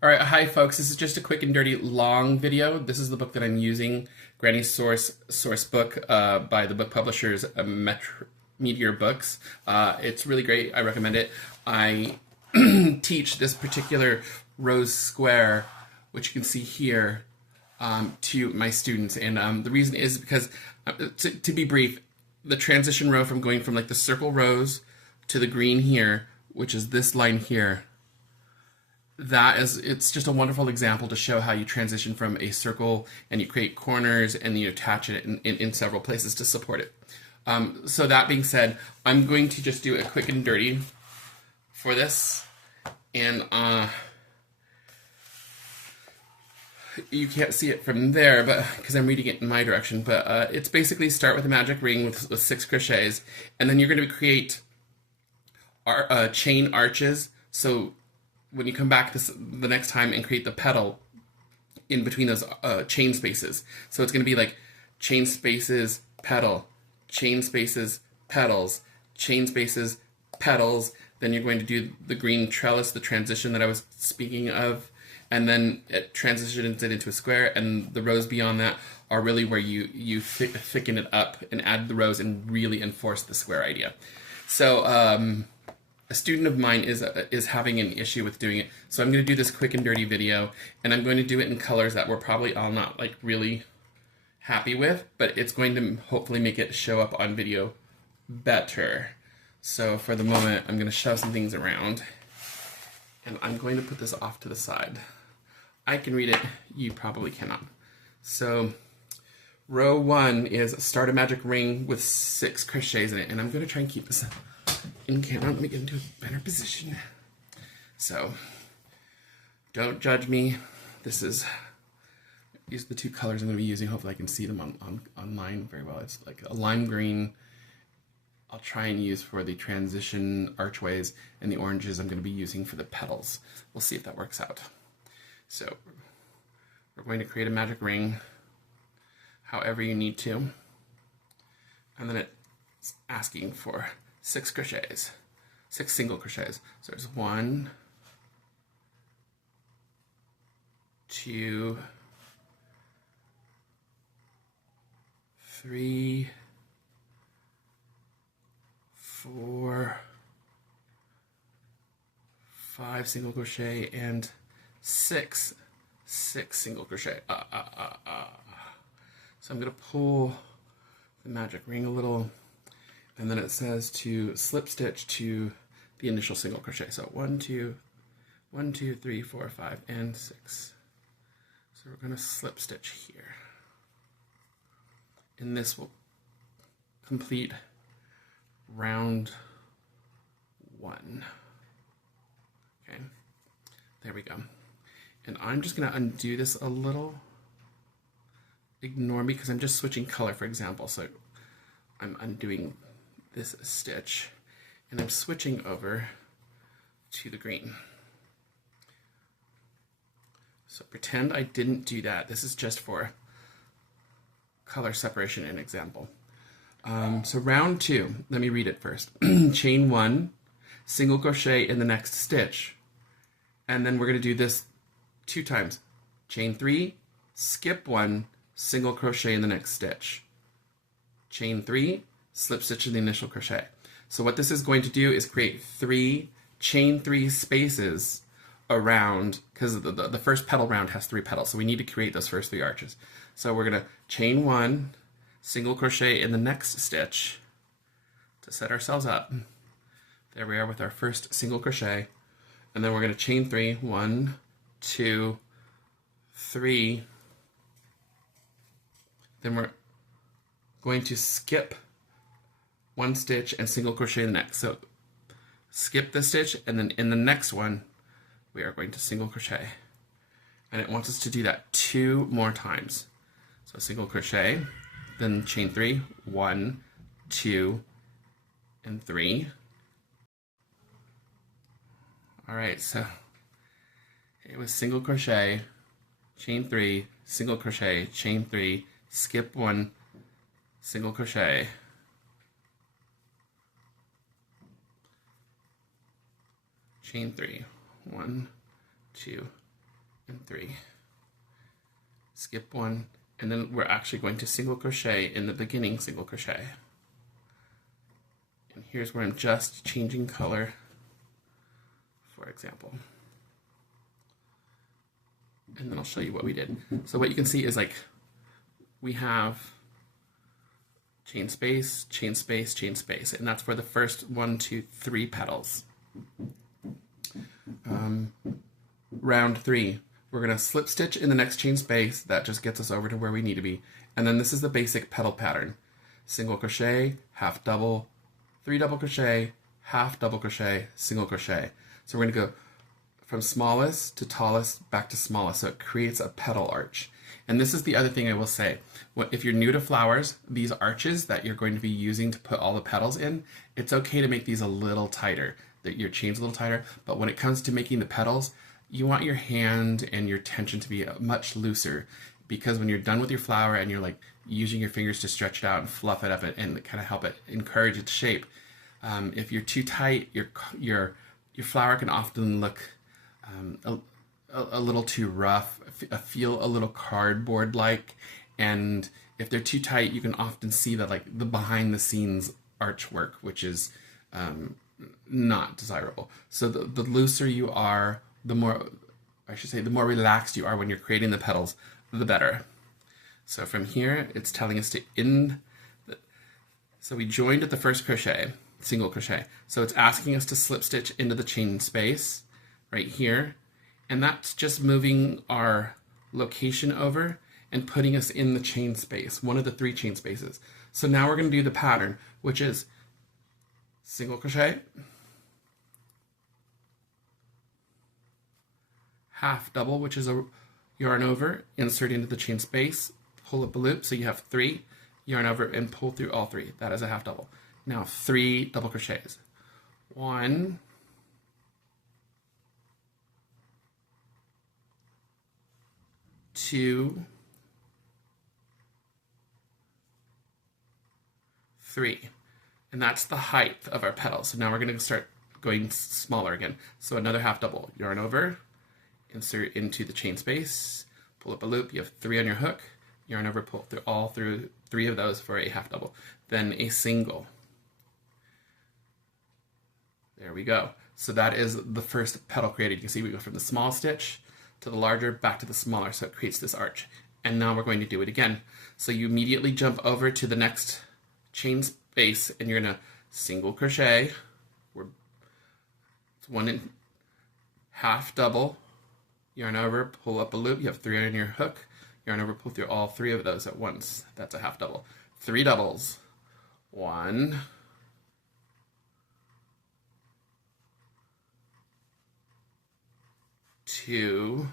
All right, hi folks. This is just a quick and dirty long video. This is the book that I'm using, Granny's source book by the book publishers Meteor Books. It's really great. I recommend it. I teach this particular rose square, which you can see here, to my students, and the reason is because, to be brief, the transition row from going from like the circle rose to the green here, which is this line here, it's just a wonderful example to show how you transition from a circle and you create corners and you attach it in several places to support it. So that being said, I'm going to just do a quick and dirty for this, and you can't see it from there, but because I'm reading it in my direction, but it's basically start with a magic ring with 6 crochets, and then you're going to create chain arches. So when you come back the next time and create the petal in between those chain spaces. So it's going to be like chain spaces, petal, chain spaces, petals, chain spaces, petals. Then you're going to do the green trellis, the transition that I was speaking of, and then it transitions it into a square, and the rows beyond that are really where you thicken it up and add the rows and really enforce the square idea. So a student of mine is having an issue with doing it, so I'm going to do this quick and dirty video, and I'm going to do it in colors that we're probably all not like really happy with, but it's going to hopefully make it show up on video better. So for the moment, I'm going to shove some things around, and I'm going to put this off to the side. I can read it, you probably cannot. So row 1 is start a magic ring with 6 crochets in it, and I'm going to try and keep this in camera. Let me get into a better position. So don't judge me. These are the 2 colors I'm going to be using. Hopefully I can see them online very well. It's like a lime green I'll try and use for the transition archways, and the oranges I'm going to be using for the petals. We'll see if that works out. So we're going to create a magic ring however you need to, and then it's asking for 6 crochets, 6 single crochets. So there's 1, 2, 3, 4, 5 single crochet, and 6 single crochet. So I'm going to pull the magic ring a little, and then it says to slip stitch to the initial single crochet. So 1, 2, 3, 4, 5, and 6. So we're going to slip stitch here, and this will complete round 1. Okay, there we go. And I'm just going to undo this a little. Ignore me because I'm just switching color, for example. So I'm undoing this stitch, and I'm switching over to the green. So pretend I didn't do that. This is just for color separation and example. So round 2, let me read it first. Chain 1, single crochet in the next stitch, and then we're going to do this 2 times. Chain 3, skip 1, single crochet in the next stitch. Chain 3, slip stitch in the initial crochet. So what this is going to do is create 3 chain 3 spaces around, because the first petal round has 3 petals, so we need to create those first 3 arches. So we're going to chain 1, single crochet in the next stitch to set ourselves up. There we are with our first single crochet, and then we're going to chain 3, 1, 2, 3. Then we're going to skip 1 stitch and single crochet the next. So skip the stitch, and then in the next one we are going to single crochet, and it wants us to do that 2 more times. So single crochet, then chain 3, 1, 2, and 3. All right, so it was single crochet, chain 3, single crochet, chain 3, skip 1, single crochet, chain 3, 1, 2, and 3. Skip 1, and then we're actually going to single crochet in the beginning single crochet. And here's where I'm just changing color, for example. And then I'll show you what we did. So what you can see is like we have chain space, chain space, chain space, and that's for the first 1, 2, 3 petals. Round 3, we're going to slip stitch in the next chain space. That just gets us over to where we need to be. And then this is the basic petal pattern. Single crochet, half double, 3 double crochet, half double crochet, single crochet. So we're going to go from smallest to tallest back to smallest, so it creates a petal arch. And this is the other thing I will say. If you're new to flowers, these arches that you're going to be using to put all the petals in, it's okay to make these a little tighter, that your chain's a little tighter, but when it comes to making the petals, you want your hand and your tension to be much looser, because when you're done with your flower and you're like using your fingers to stretch it out and fluff it up and kind of help it encourage its shape, if you're too tight, your flower can often look a little too rough, feel a little cardboard-like, and if they're too tight, you can often see that like the behind-the-scenes archwork, which is not desirable. So the looser you are, the more relaxed you are when you're creating the petals, the better. So from here, it's telling us to so we joined at the first crochet, single crochet. So it's asking us to slip stitch into the chain space right here. And that's just moving our location over and putting us in the chain space, one of the 3 chain spaces. So now we're going to do the pattern, which is single crochet, half double, which is a yarn over, insert into the chain space, pull up a loop, so you have 3, yarn over and pull through all 3. That is a half double. Now 3 double crochets. 1, 2, 3. And that's the height of our petals. So now we're going to start going smaller again. So another half double. Yarn over, insert into the chain space, pull up a loop. You have 3 on your hook. Yarn over, pull through 3 of those for a half double. Then a single. There we go. So that is the first petal created. You can see we go from the small stitch to the larger, back to the smaller, so it creates this arch. And now we're going to do it again. So you immediately jump over to the next chain space, and you're gonna single crochet. It's 1 and half double, yarn over, pull up a loop. You have 3 on your hook, yarn over, pull through all 3 of those at once. That's a half double. 3 doubles. 1, 2,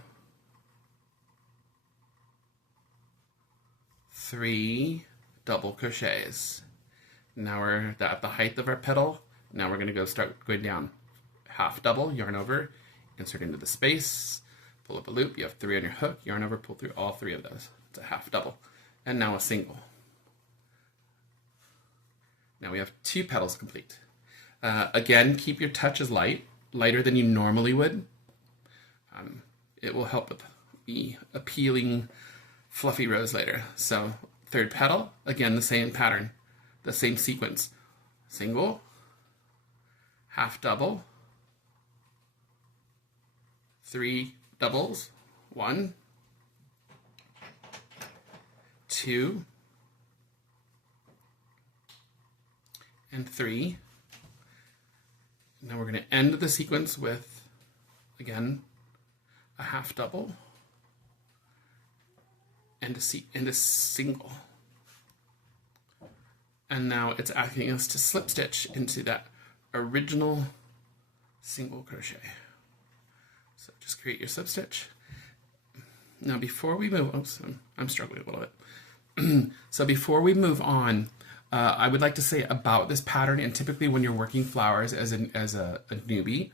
3 double crochets. Now we're at the height of our petal. Now we're going to start going down. Half double, yarn over, insert into the space, pull up a loop. You have 3 on your hook, yarn over, pull through all 3 of those. It's a half double. And now a single. Now we have 2 petals complete. Again, keep your touches light, lighter than you normally would. It will help with the appealing fluffy rose later. So 3rd petal, again the same pattern, the same sequence. Single, half double, 3 doubles, 1, 2, and 3. Now we're going to end the sequence with, again, a half double and a single. And now it's asking us to slip stitch into that original single crochet. So just create your slip stitch. Now before we move, I'm struggling a little bit. So before we move on, I would like to say about this pattern, and typically when you're working flowers as a newbie,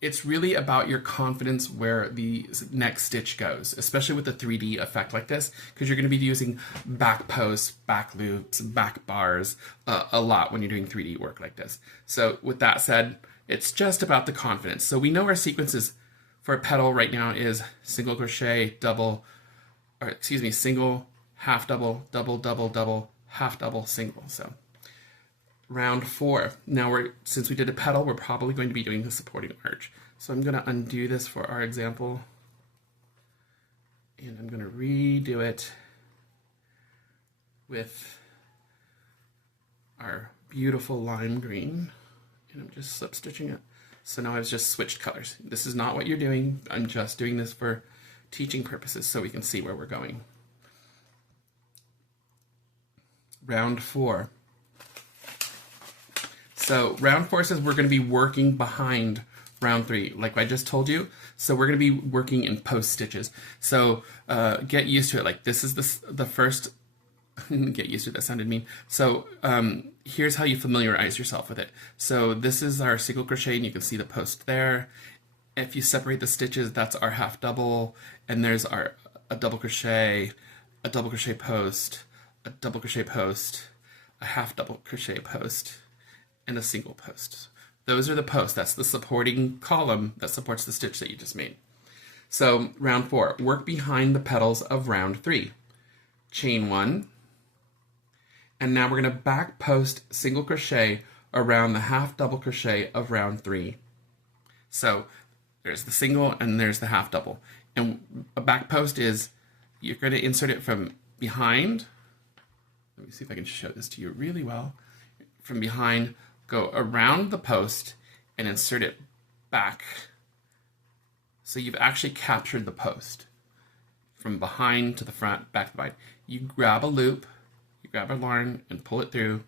it's really about your confidence where the next stitch goes, especially with the 3D effect like this, because you're going to be using back posts, back loops, back bars a lot when you're doing 3D work like this. So with that said, it's just about the confidence. So we know our sequence is for a petal right now is single crochet, double, or excuse me, single, half double, double, double, double, half double, single. So round 4. Now since we did a petal, we're probably going to be doing the supporting arch. So I'm going to undo this for our example, and I'm going to redo it with our beautiful lime green, and I'm just slip stitching it. So now I've just switched colors. This is not what you're doing. I'm just doing this for teaching purposes so we can see where we're going. Round 4. So round 4 says we're going to be working behind round 3, like I just told you. So we're going to be working in post stitches. So get used to it. Like this is the first. Get used to it. That sounded mean. So here's how you familiarize yourself with it. So this is our single crochet, and you can see the post there. If you separate the stitches, that's our half double, and there's a double crochet post, a double crochet post, a half double crochet post, and a single post. Those are the posts. That's the supporting column that supports the stitch that you just made. So round 4, work behind the petals of round 3. Chain 1, and now we're going to back post single crochet around the half double crochet of round 3. So there's the single and there's the half double. And a back post is, you're going to insert it from behind. Let me see if I can show this to you really well. From behind, go around the post and insert it back. So you've actually captured the post. From behind to the front, back to behind. You grab a loop, you grab a yarn and pull it through,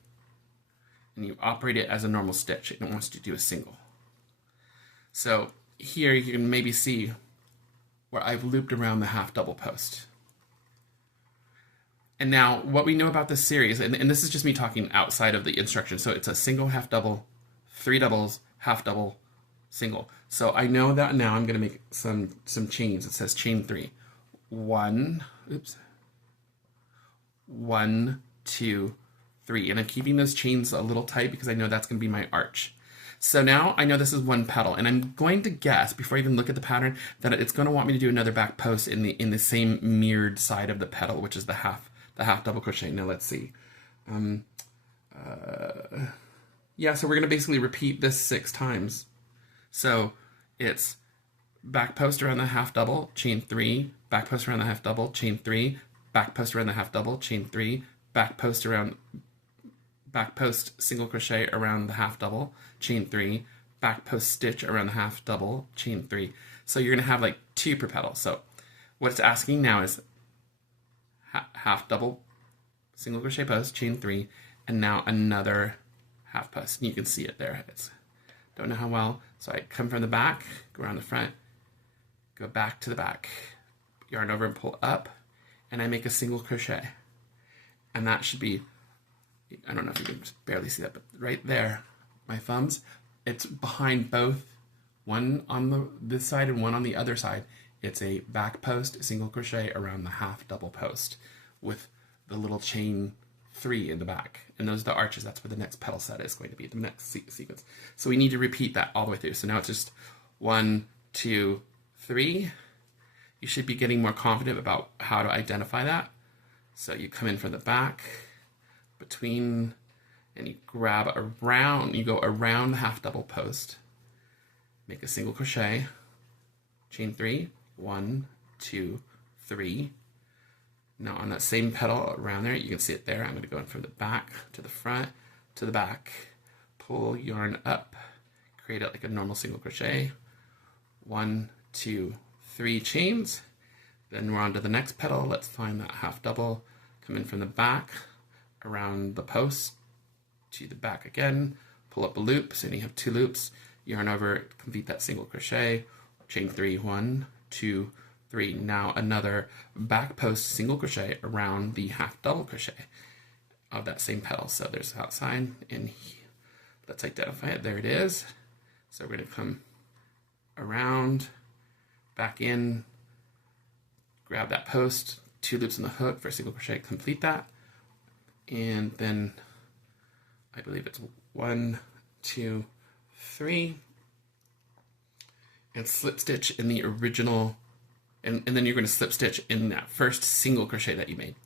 and you operate it as a normal stitch. It wants to do a single. So here you can maybe see where I've looped around the half double post. And now what we know about this series, and this is just me talking outside of the instructions, so it's a single, half double, 3 doubles, half double, single. So I know that now I'm going to make some chains. It says chain 3. 1, 2, 3, and I'm keeping those chains a little tight because I know that's going to be my arch. So now I know this is one petal, and I'm going to guess before I even look at the pattern that it's going to want me to do another back post in the same mirrored side of the petal, which is the half double crochet. Now let's see. Yeah, so we're going to basically repeat this 6 times. So it's back post around the half double, chain 3, back post around the half double, chain 3, back post around the half double, chain 3, back post single crochet around the half double, chain 3, back post stitch around the half double, chain 3. So you're going to have like 2 per petal. So what it's asking now is half double, single crochet post, chain 3, and now another half post. And you can see it there. Don't know how well. So I come from the back, go around the front, go back to the back, yarn over and pull up, and I make a single crochet. And that should be, I don't know if you can barely see that, but right there, my thumbs, it's behind both, one on this side and one on the other side. It's a back post, single crochet around the half double post with the little chain 3 in the back. And those are the arches. That's where the next petal set is going to be, the next sequence. So we need to repeat that all the way through. So now it's just 1, 2, 3. You should be getting more confident about how to identify that. So you come in from the back, between, and you grab around, you go around the half double post, make a single crochet, chain 3, 1, 2, 3. Now on that same petal around there, you can see it there. I'm going to go in from the back to the front to the back, pull yarn up, create it like a normal single crochet, 1, 2, 3 chains. Then we're on to the next petal. Let's find that half double, come in from the back, around the post, to the back again, pull up a loop, so you have 2 loops, yarn over, complete that single crochet, chain 3, 1, 2, 3. Now another back post single crochet around the half double crochet of that same petal. So there's the outside, and let's identify it. There it is. So we're going to come around, back in, grab that post, 2 loops in the hook for a single crochet, complete that, and then I believe it's 1, 2, 3, and slip stitch in the original, and then you're going to slip stitch in that first single crochet that you made.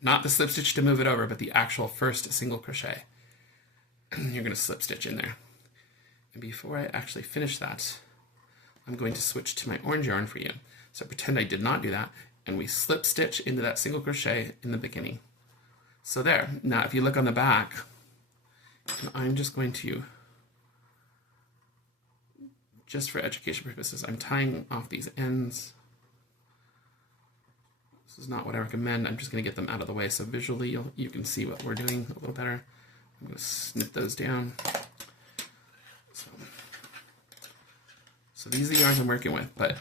Not the slip stitch to move it over, but the actual first single crochet. You're going to slip stitch in there. And before I actually finish that, I'm going to switch to my orange yarn for you. So pretend I did not do that, and we slip stitch into that single crochet in the beginning. So there. Now if you look on the back, I'm just going to, just for education purposes, I'm tying off these ends. This is not what I recommend. I'm just going to get them out of the way so visually you can see what we're doing a little better. I'm going to snip those down. So these are the yarns I'm working with, but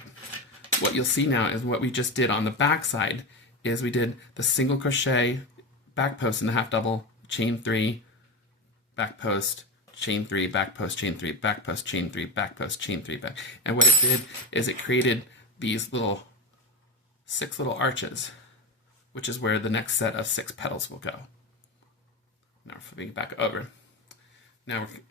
what you'll see now is what we just did on the back side is we did the single crochet, back post in the half double, chain 3, back post, chain 3, back post, chain 3, back post, chain 3, back post, chain 3, back. And what it did is it created these little 6 little arches, which is where the next set of 6 petals will go. Now we're flipping it back over. Now we're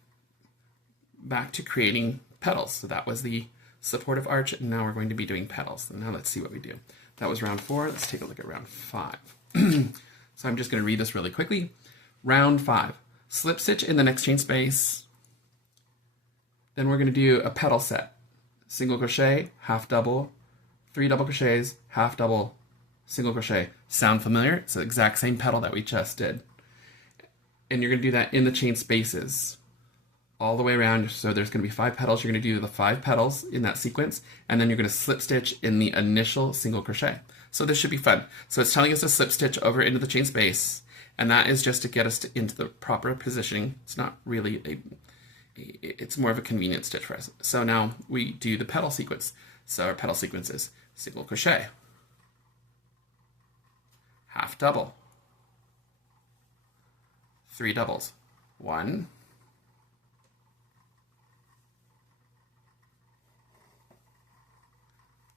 back to creating petals. So that was the supportive arch, and now we're going to be doing petals. And now let's see what we do. That was round 4. Let's take a look at round 5. So I'm just going to read this really quickly. Round 5. Slip stitch in the next chain space. Then we're going to do a petal set. Single crochet, half double, 3 double crochets, half double, single crochet. Sound familiar? It's the exact same petal that we just did. And you're going to do that in the chain spaces all the way around. So there's going to be 5 petals. You're going to do the 5 petals in that sequence, and then you're going to slip stitch in the initial single crochet. So this should be fun. So it's telling us to slip stitch over into the chain space, and that is just to get us into the proper positioning. It's not really it's more of a convenient stitch for us. So now we do the petal sequence. So our petal sequence is single crochet, half double, 3 doubles, 1,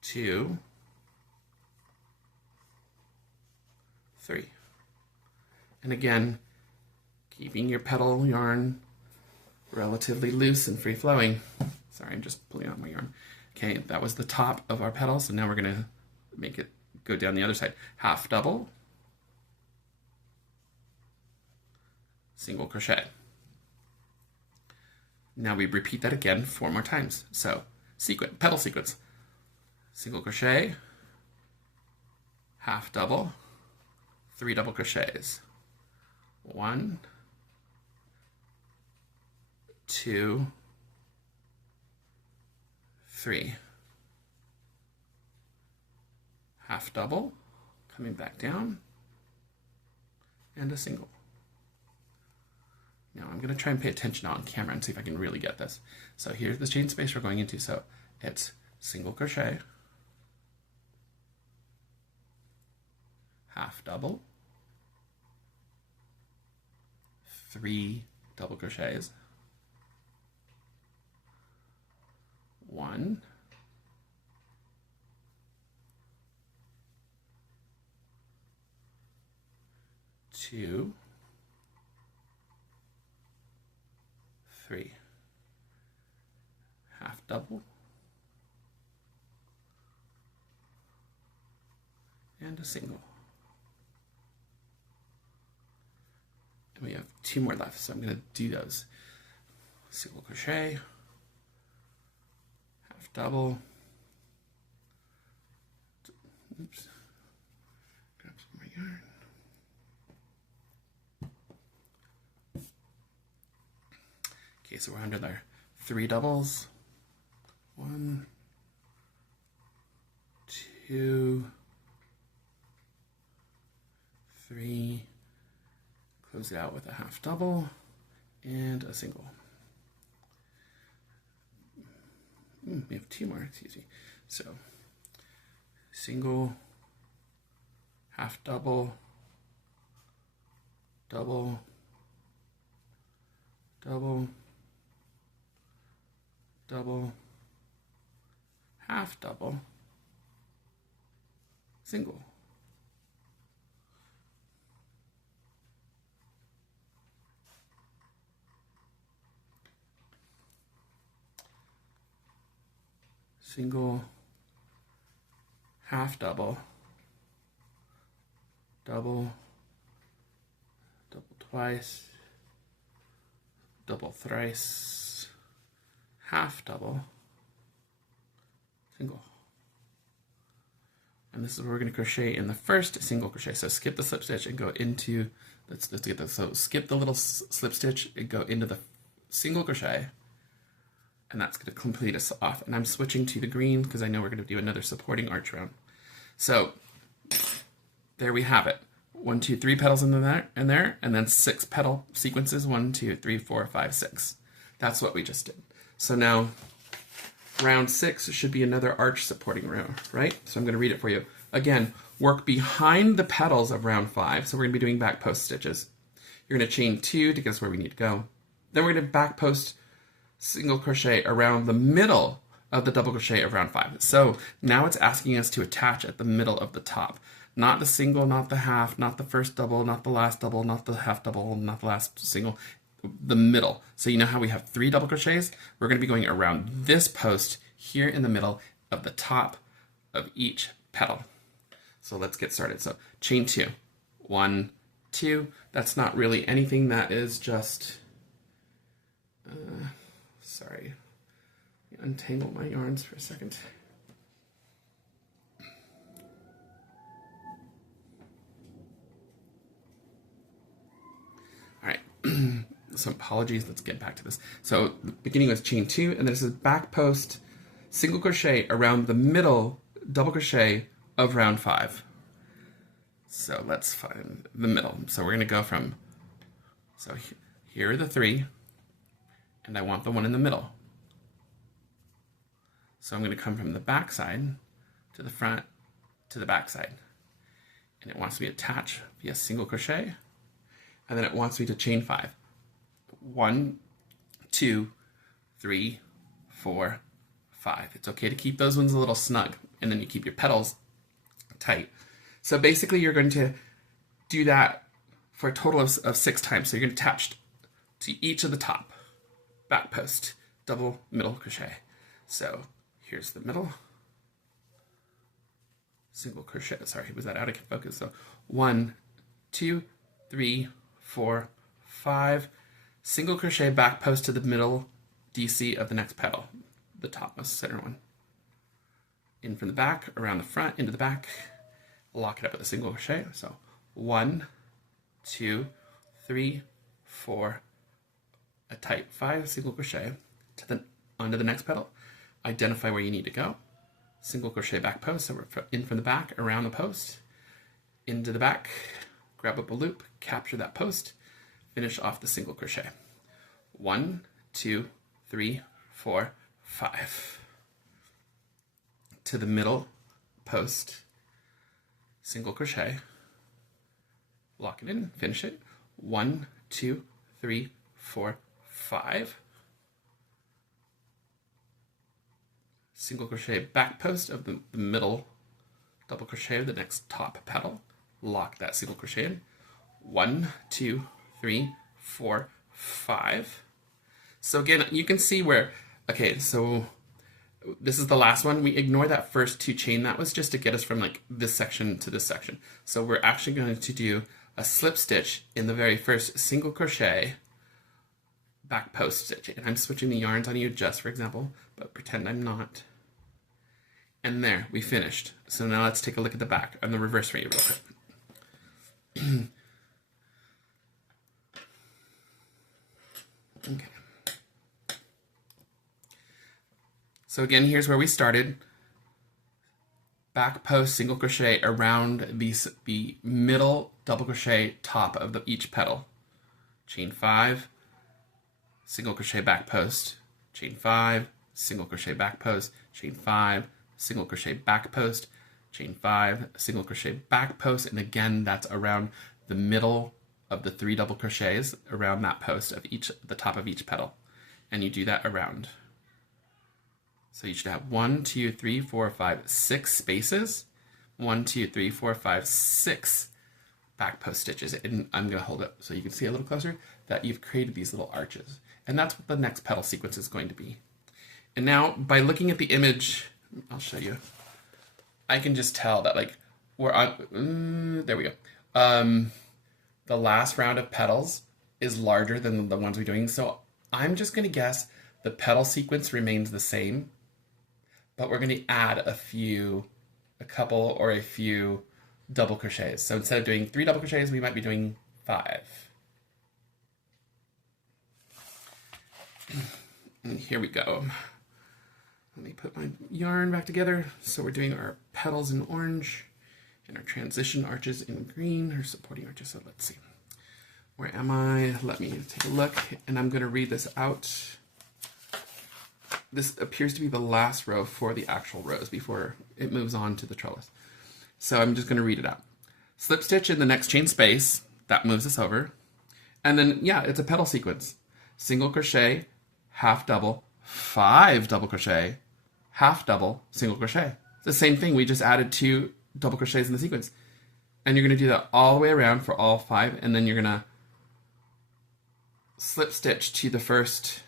2, 3. And again, keeping your petal yarn relatively loose and free-flowing. Sorry, I'm just pulling out my yarn. Okay, that was the top of our petal, so now we're going to make it go down the other side. Half double, single crochet. Now we repeat that again 4 more times. So, petal sequence. Single crochet, half double, 3 double crochets. 1, 2, 3. Half double, coming back down, and a single. Now I'm going to try and pay attention on camera and see if I can really get this. So here's the chain space we're going into. So it's single crochet, half double, 3 double crochets, 1, 2, 3, half double, and a single. And we have 2 more left, so I'm going to do those. Single crochet, half double, oops, grab some more yarn. Okay, so we're under there. 3 doubles, 1, 2, 3, close it out with a half double and a single. We have 2 more, excuse me. So single, half double, double, double, double, half double, single. single, half double, double, double twice, double thrice, half double, single. And this is where we're going to crochet in the first single crochet. So skip the slip stitch and go into, let's get this. So skip the little slip stitch and go into the single crochet. And that's going to complete us off. And I'm switching to the green because I know we're going to do another supporting arch round. So there we have it. 1, 2, 3 petals in there, and then 6 petal sequences. 1, 2, 3, 4, 5, 6. That's what we just did. So now round 6 should be another arch supporting row, right? So I'm going to read it for you. Again, work behind the petals of round 5. So we're going to be doing back post stitches. You're going to chain 2 to get us where we need to go. Then we're going to back post single crochet around the middle of the double crochet of round 5. So now it's asking us to attach at the middle of the top. Not the single, not the half, not the first double, not the last double, not the half double, not the last single, the middle. So you know how we have 3 double crochets? We're going to be going around this post here in the middle of the top of each petal. So let's get started. So chain 2, 1, 2. That's not really anything. That is just, sorry, untangle my yarns for a second. All right, some apologies. Let's get back to this. So the beginning was chain 2, and then this is back post single crochet around the middle double crochet of round 5. So let's find the middle. So we're going to go from, so here are the 3, and I want the one in the middle. So I'm going to come from the back side to the front to the back side, and it wants me to attach via single crochet, and then it wants me to chain 5. 1, 2, 3, 4, 5. It's okay to keep those ones a little snug, and then you keep your petals tight. So basically you're going to do that for a total of 6 times. So you're going to attach to each of the top, back post, double middle crochet. So here's the middle, single crochet. Sorry, was that out of focus? So 1, 2, 3, 4, 5, single crochet back post to the middle DC of the next petal, the topmost center one. In from the back, around the front, into the back, lock it up with a single crochet. So 1, 2, 3, 4, a tight 5 single crochet to the onto the next petal. Identify where you need to go. Single crochet back post, so we're in from the back, around the post, into the back, grab up a loop, capture that post, finish off the single crochet. 1, 2, 3, 4, 5. To the middle post, single crochet, lock it in, finish it. 1, 2, 3, 4, 5. Single crochet back post of the middle double crochet of the next top petal, lock that single crochet in. 1, 2, 3, 4, 5. So again, you can see where, okay, so this is the last one. We ignore that first 2 chain. That was just to get us from like this section to this section. So we're actually going to do a slip stitch in the very first single crochet back post stitch. And I'm switching the yarns on you just for example, but pretend I'm not. And there, we finished. So now let's take a look at the back on the reverse for you real quick. Okay. So again, here's where we started. Back post single crochet around the middle double crochet top of each petal. Chain 5, single crochet back post, chain 5, single crochet back post, chain 5, single crochet back post, chain 5, single crochet back post, and again that's around the middle of the 3 double crochets around that post of the top of each petal, and you do that around. So you should have 1, 2, 3, 4, 5, 6 spaces. 1, 2, 3, 4, 5, 6 back post stitches, and I'm going to hold it so you can see a little closer that you've created these little arches, and that's what the next petal sequence is going to be. And now by looking at the image, I'll show you. I can just tell that like we're on, there we go. The last round of petals is larger than the ones we're doing. So I'm just going to guess the petal sequence remains the same, but we're going to add a couple or a few double crochets. So instead of doing 3 double crochets, we might be doing 5. And here we go. Let me put my yarn back together. So we're doing our petals in orange and our transition arches in green, or supporting arches. So let's see. Where am I? Let me take a look, and I'm going to read this out. This appears to be the last row for the actual rows before it moves on to the trellis. So I'm just going to read it out. Slip stitch in the next chain space. That moves us over. And then, yeah, it's a petal sequence. Single crochet, half double, 5 double crochet, half double, single crochet. It's the same thing. We just added 2 double crochets in the sequence. And you're going to do that all the way around for all 5. And then you're going to slip stitch to the first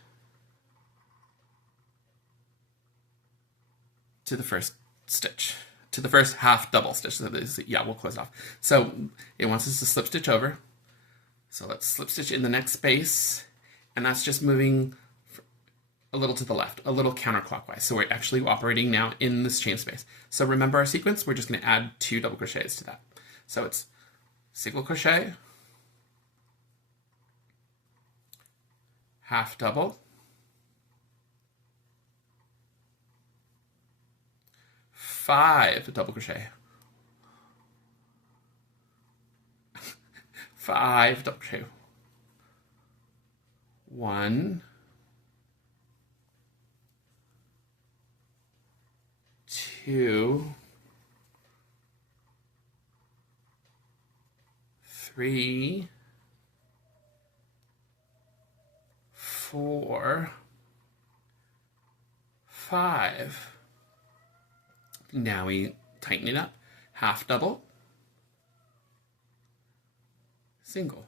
stitch, to the first half double stitch. So yeah, we'll close it off. So it wants us to slip stitch over. So let's slip stitch in the next space. And that's just moving a little to the left, a little counterclockwise. So we're actually operating now in this chain space. So remember our sequence, we're just going to add 2 double crochets to that. So it's single crochet, half double, 5 double crochet, 5 double crochet, 1, 2, 3, 4, 5. Now we tighten it up. Half double, single.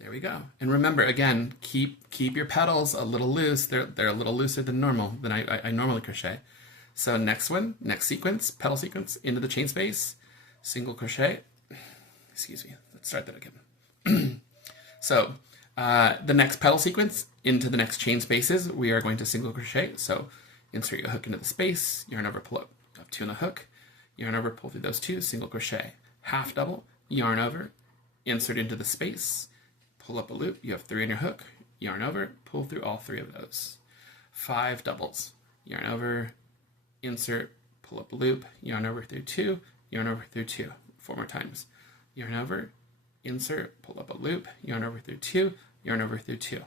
There we go. And remember, again, keep your petals a little loose. They're a little looser than normal, than I normally crochet. So next sequence, petal sequence, into the chain space, single crochet. Excuse me, let's start that again. So the next petal sequence, into the next chain spaces, we are going to single crochet. So insert your hook into the space, yarn over, pull up 2 in the hook, yarn over, pull through those 2, single crochet, half double, yarn over, insert into the space, pull up a loop, you have 3 in your hook, yarn over, pull through all 3 of those. 5 doubles, yarn over, insert, pull up a loop, yarn over through 2, yarn over through 2. 4 more times. Yarn over, insert, pull up a loop, yarn over through 2, yarn over through 2.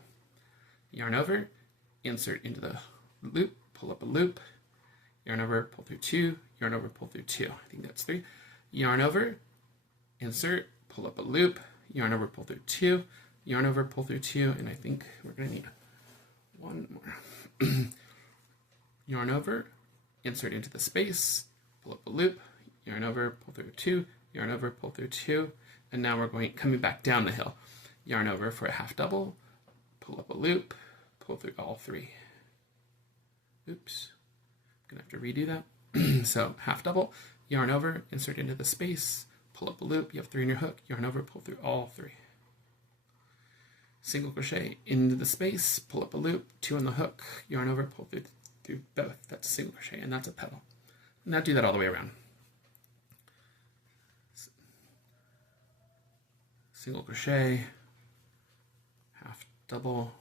Yarn over, insert into the loop, pull up a loop, yarn over, pull through 2, yarn over, pull through 2. I think that's 3. Yarn over, insert, pull up a loop, yarn over, pull through 2, yarn over, pull through 2, and I think we're going to need 1 more. Yarn over, insert into the space, pull up a loop, yarn over, pull through 2, yarn over, pull through 2, and now we're coming back down the hill. Yarn over for a half double, pull up a loop, pull through all 3. Oops, I'm gonna have to redo that. So half double, yarn over, insert into the space, pull up a loop, you have 3 in your hook, yarn over, pull through all 3. Single crochet into the space, pull up a loop, 2 in the hook, yarn over, pull through both. That's a single crochet, and that's a petal. Now do that all the way around. Single crochet, half double,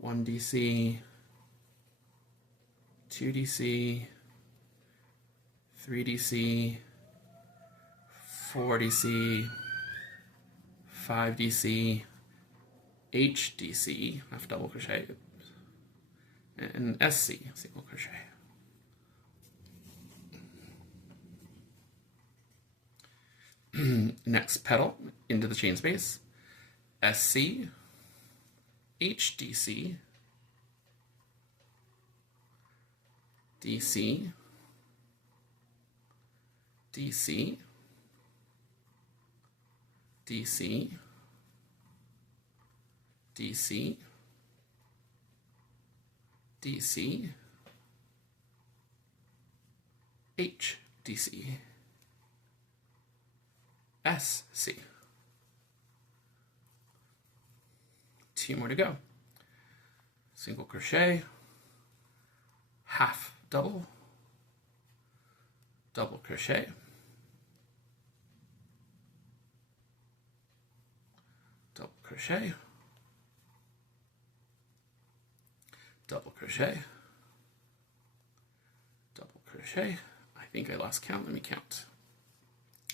1 DC, 2 DC, 3 DC, 4 DC, 5 DC, H DC, half double crochet, and SC, single crochet. Next petal into the chain space, SC, HDC, DC, DC, DC, DC, DC, H, DC, S, C. 2 more to go. Single crochet, half double, double crochet, double crochet, double crochet, double crochet. I think I lost count. Let me count.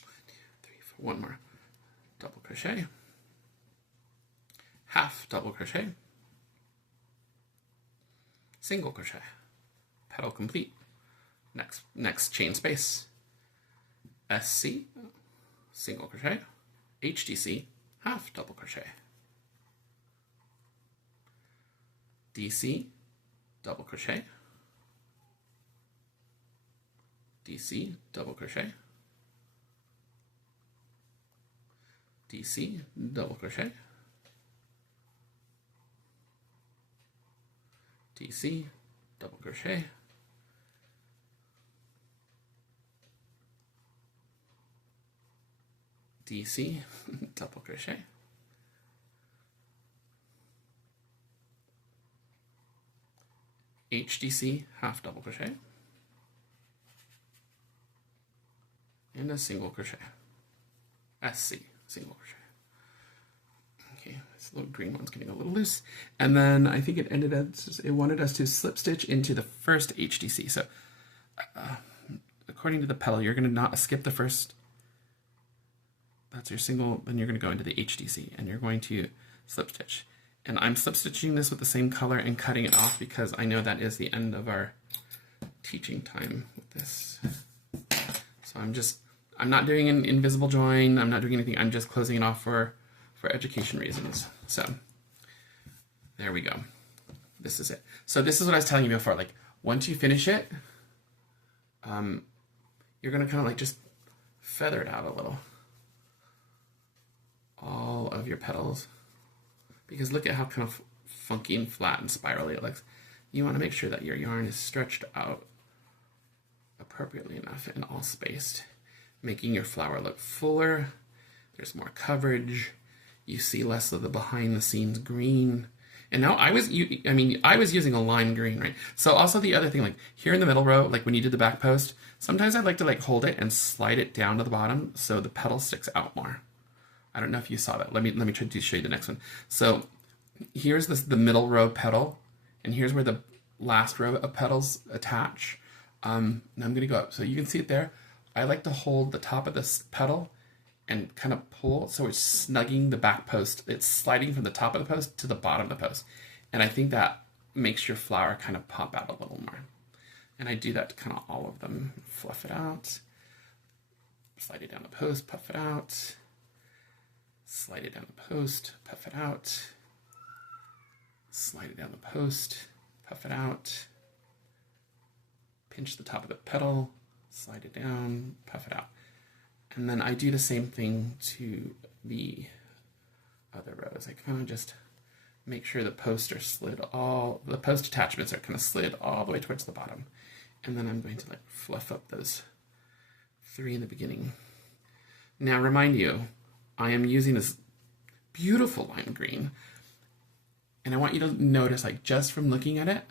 1, 2, 3, 4. One more. Double crochet, half double crochet, single crochet, petal complete. Next chain space, SC, single crochet, HDC, half double crochet, DC, double crochet, DC, double crochet, DC, double crochet, DC, double crochet, DC, double crochet, HDC, half double crochet, and a single crochet, SC, single crochet. Okay, this little green one's getting a little loose. And then I think it wanted us to slip stitch into the first HDC. So according to the petal, you're going to not skip the first. That's your single, then you're going to go into the HDC and you're going to slip stitch. And I'm slip stitching this with the same color and cutting it off because I know that is the end of our teaching time with this. So I'm not doing an invisible join. I'm not doing anything. I'm just closing it off for education reasons. So there we go. This is it. So this is what I was telling you before. Like once you finish it, you're going to kind of like just feather it out a little. All of your petals. Because look at how kind of funky and flat and spirally it looks. You want to make sure that your yarn is stretched out appropriately enough and all spaced, making your flower look fuller. There's more coverage. You see less of the behind the scenes green. And now I was using a lime green, right? So also the other thing, like here in the middle row, like when you did the back post, sometimes I'd like to like hold it and slide it down to the bottom so the petal sticks out more. I don't know if you saw that. Let me try to show you the next one. So here's the middle row petal, and here's where the last row of petals attach. Now I'm going to go up. So you can see it there. I like to hold the top of this petal and kind of pull so it's snugging the back post. It's sliding from the top of the post to the bottom of the post. And I think that makes your flower kind of pop out a little more. And I do that to kind of all of them. Fluff it out. Slide it down the post, puff it out. Slide it down the post, puff it out. Slide it down the post, puff it out. Pinch the top of the petal, slide it down, puff it out. And then I do the same thing to the other rows. I kind of just make sure the posts are the post attachments are kind of slid all the way towards the bottom. And then I'm going to like fluff up those 3 in the beginning. Now remind you, I am using this beautiful lime green, and I want you to notice, like just from looking at it,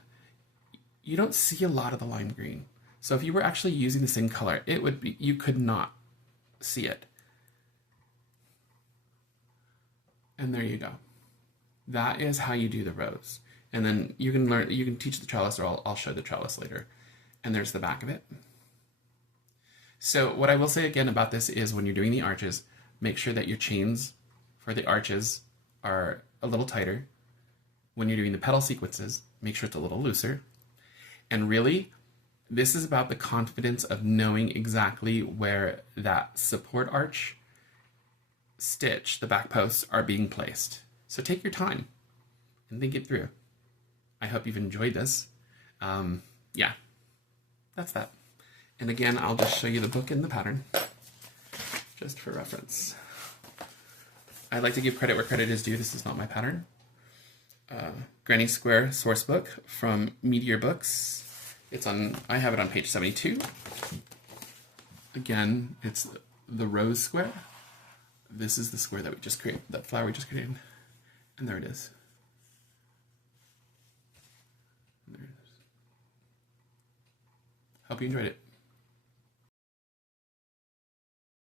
you don't see a lot of the lime green. So if you were actually using the same color, you could not see it. And there you go. That is how you do the rows. And then you can teach the trellis, or I'll show the trellis later. And there's the back of it. So what I will say again about this is when you're doing the arches, make sure that your chains for the arches are a little tighter. When you're doing the petal sequences, make sure it's a little looser. And really, this is about the confidence of knowing exactly where that support arch stitch, the back posts, are being placed. So take your time and think it through. I hope you've enjoyed this. Yeah, that's that. And again, I'll just show you the book and the pattern, just for reference. I like to give credit where credit is due. This is not my pattern. Granny Square source book from Meteor Books. I have it on page 72. Again, it's the rose square. This is the square that we just created, that flower we just created. And there it is. There it is. Hope you enjoyed it.